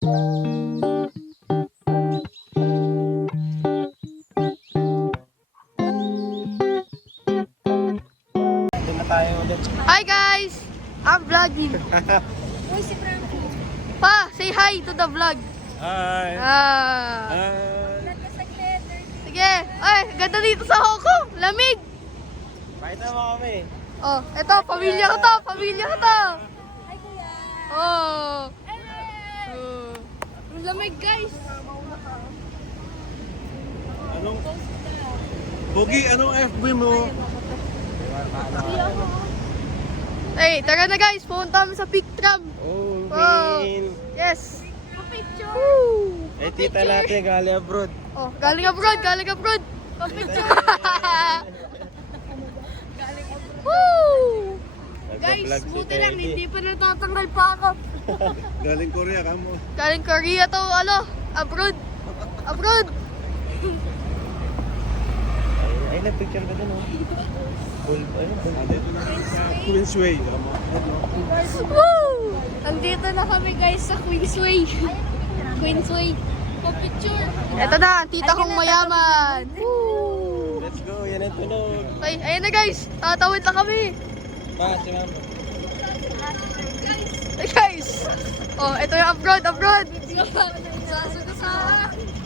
Hi guys! I'm vlogging. Uy, si Frankie. Pa, say hi to the vlog. Hi! Ah. Vlog ka saglit. Sige. Ay, ganda dito sa Hong Kong. Lamig. Pakita mo kami. Oh, eto, pamilya ko to. Pamilya ko to. Ay, kuya. Oh. Ang lamig guys. Anong... Bogi, anong FB mo? Hey, tara na guys. Pumunta kami sa Peak Tram. Oh, Oh. man. Yes. Pa-picture. Woo. Eh, tita natin, galing abroad. Oh, galing abroad, galing abroad. Picture. Woo! Guys, Nagpa-vlog si buti lang, Teddy. hindi pa natatanggal pa ako. Galing Korea, kamo. Galing Korea to, abroad. Abroad. Ay, nag-picture ka dun, oh. Cool. Ayun, dito na sa Queensway. Woo! Nandito na kami guys sa Queensway. Queensway. Pa-picture. Ito na, tita kong mayaman. Woo! Let's go, yan ang tunog. Okay, ayun na guys. Tatawid na kami. Pa, si ma'am. Hey guys. Oh, ito yung abroad.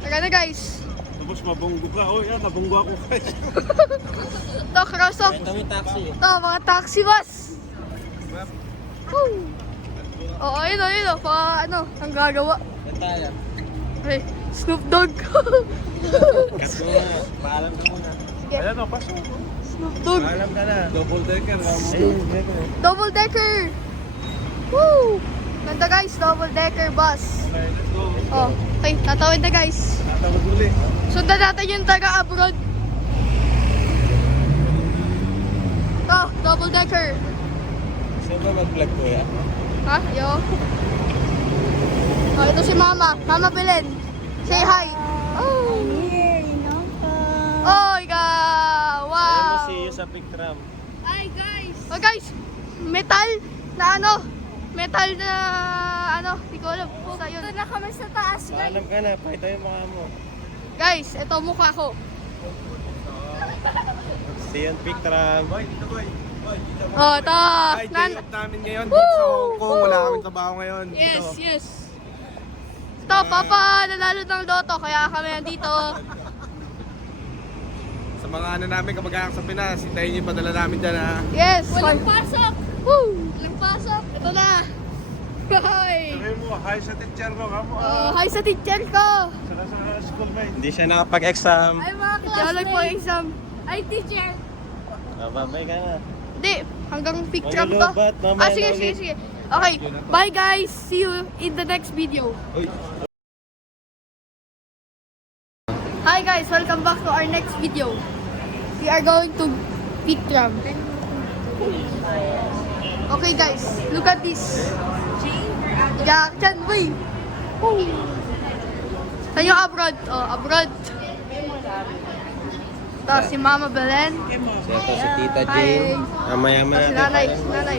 Tara na guys. Tapos mabunggo ka. Oh, yan, nabunggo ako. Ito, cross-off. Ito may taxi. Ito, mga taxi bus. Woo! Oh, ayun. Ang gagawa. Yan tayo. Hey, Snoop Dogg. Kaso nga, paalam ka muna. Sige. Ayan o, pasok. Snoop Dogg. Paalam ka na. Double decker. Ayun, Double decker. Woo! Ganda guys, double decker bus. okay, let's go. Oh, okay, tatawid na guys. Tatawag uli. Sundan natin yung taga-abroad. Ito, double decker. Saan ba mag-vlog ko yan? Ha? Yo. Oh, ito si Mama. Mama Belen. Say hi. Oh. Here, you know ka. Oh, ikaw. Ayun mo Wow. see you sa pictram. Hi guys. Oh guys, metal metal na di ko alam. Basta yun. Ito na kami sa taas, guys. Paalam ka na, pakita yung mukha mo. Guys, ito mukha ko. See you on pictram. Oh, ito. Hi, day off namin ngayon dito sa Hong Kong. Wala kaming trabaho ngayon. Yes, Dito. yes. Ito, Papa, nanalo ng loto, kaya kami nandito. Sa mga namin kamag-anak sa Pinas, hintayin niyo yung padala namin dyan ha. Yes. Walang pasok. Woo! Walang pasok. Ito na. Hi. Sabi mo, hi sa teacher ko, kamo. Hi sa teacher ko. Sa school ba? Hindi siya nakapag-exam. Ay, mga Dialog po classmates. exam. Ay, teacher. Babay ka na. Hindi, hanggang picture to. Mangilubat, mamaya Ah, sige, na sige, ulit. sige. Okay, bye guys. See you in the next video. Hi guys, welcome back to our next video. We are going to Peak Tram. Okay guys, look at this. Jackson, boy. Saan yung abroad? Oh, abroad. Ito si Mama Belen. So, ito si Tita Hi. Jane. Mamaya-maya Si natin. nanay. Hi.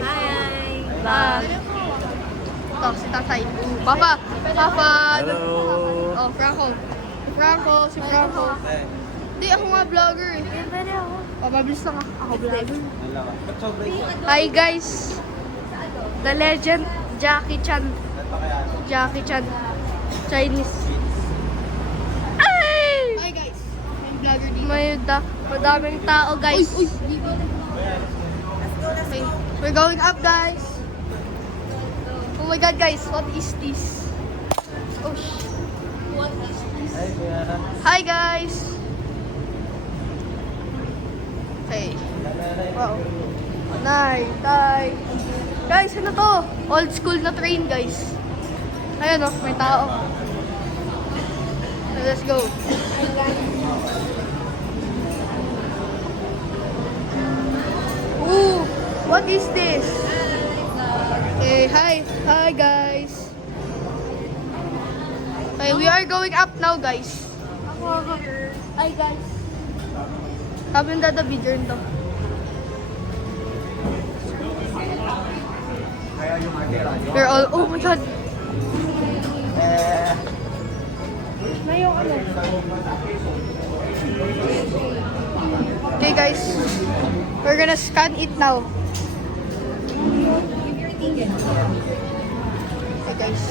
Ah, ito, si tatay. Papa. Hello. Oh, si Franco. Hindi, ako nga vlogger eh. Oh, mabilis lang ako vlogger. Hi guys. The legend, Jackie Chan. Chinese. Ay! Hi guys. May vlogger dito. Madaming tao guys. Okay, we're going up guys. Oh my god guys, what is this? Oh sh. What is this? Hi guys. Okay. Wow. Tay. Guys, ano to? Old school na train guys. Ayan oh, may tao. So, let's go. Ooh, what is this? Okay, hi guys. Okay, we are going up now guys. Hi guys. Sabi yung video nito. We're all, oh my god. Okay guys, we're gonna scan it now. Okay guys.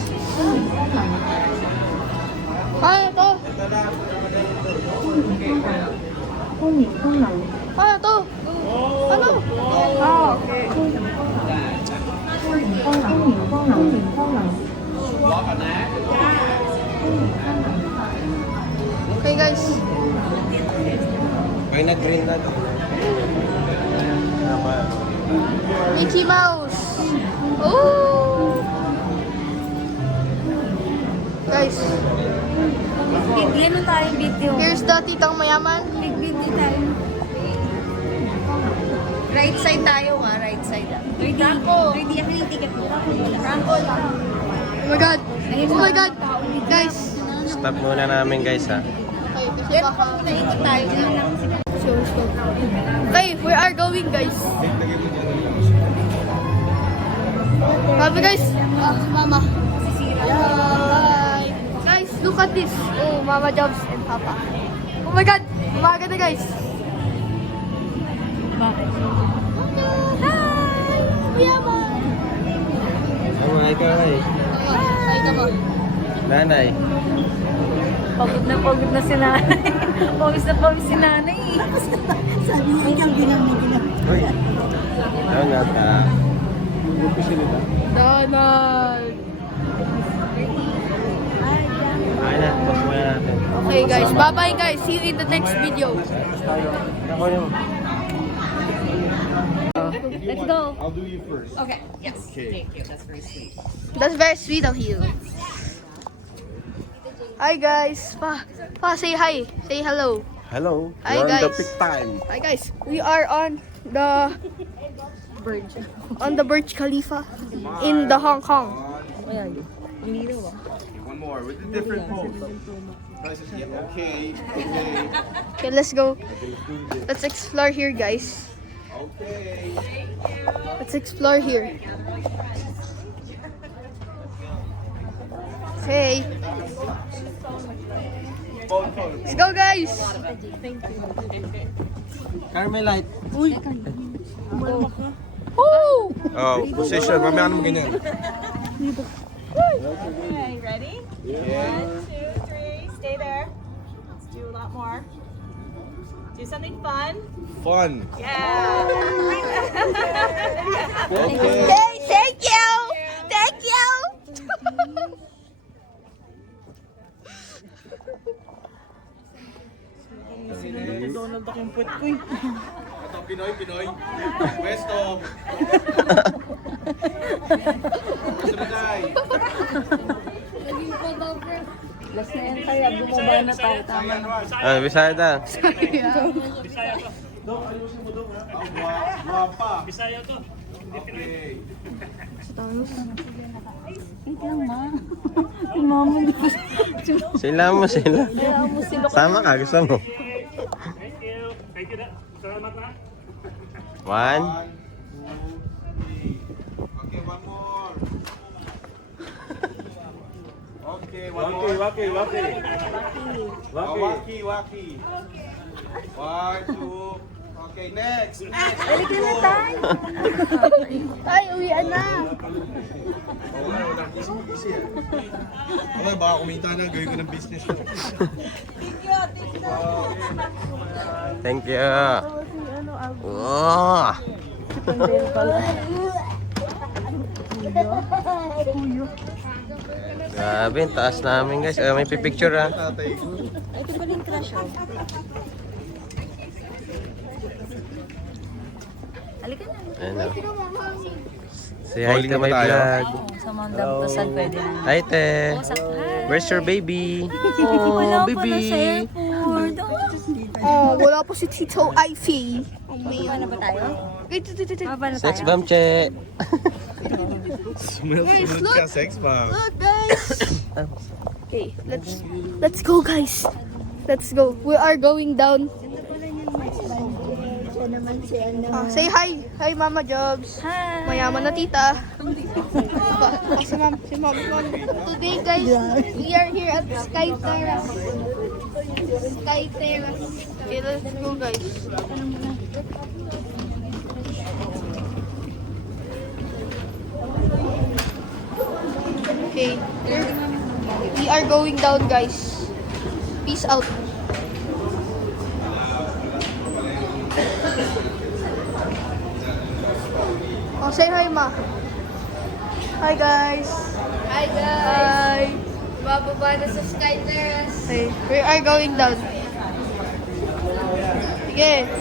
Ano to? Ano to? Ano? Ah, okay. Okay guys. May nag-green na to. Mickey Mouse. Oh! Guys, Bigyan mo tayong video. here's the titang mayaman. Big tayo. Right side tayo ha, right side. Ranko. Ready ako yung ticket mo. Ranko lang. Oh my god. Oh my god. Guys. Stop muna namin guys ha. Okay, kasi baka... Naikot tayo. Okay, we are going guys. Sabi guys. Ah, mama. Bye. Guys, look at this. Oh, Mama Jobs and Papa. Oh my god. Umaga na guys. Hi! Mayaman! Hi guys. Hi naman. Nanay. Pagod na si nanay. Pawis si nanay. Sabi niya kang ginamigil. Uy. Ano nga ta? Donald. Ay na, tapos muna natin. Okay guys, bye-bye guys. See you in the next video. Ako yung... Let's go. I'll do you first. Okay. Yes. Okay. Thank you. That's very sweet. That's very sweet of you. Hi guys. Say hi. Say hello. Hello. Hi, We're on the guys. peak time. Hi guys. We are on the Burj Khalifa in the Hong Kong. One more with a different pose. Okay. Okay, let's go. Let's explore here, guys. Okay. Let's explore here. Okay. Let's go, guys. Carmelite. Woo! Oh, position. Mamaya naman ganyan. Okay, ready? 1, 2, 3, stay there. Let's do a lot more. Do something fun. Fun. Yeah. Okay. Hey, thank you. Thank you. Donald akong puwet ko eh. Ito, Pinoy. Westo. Sumunday. Last na yan tayo. Bumaba na tayo. Tama na. Ah, Bisaya ta. Guwapa. Bisaya to. Okay. Sila mo. Sama ka, gusto mo. One. 1, 2, 3. Okay, one more. Okay, one more. Waki. Waki. 1, 2. Okay, next. Ay, uwian na. Okay, baka kumita na. Gawin ko ng business ko. Thank you. Wow. Grabe, ang taas namin guys. May pipicture ha. Tatay ko. Ito pa rin crush oh. Halika na. Ano? Say hi to my tayo. vlog. Sa mga dampusan pwede na. Hi te. Hi. Where's your baby? Wala Oh, pa na sa baby. airport. Oh, wala po si Tito Ivy. Paano ba tayo? Wait. Paano Sex tayo? bomb che. Sumunod ka, sex pa. Look, guys. Okay, let's go, guys. Let's go. We are going down. naman si ano. Say hi. Hi, Mama Jobs. Hi. Mayaman na tita. Si mom. Today, guys, we are here at Sky Terrace. Sky Terrace. Okay, let's go, guys. Okay, we are going down, guys. Peace out. Oh, say hi, Ma. Hi, guys. Hi guys. Hi. Bababa na sa Sky Terrace. Okay, we are going down. Sige.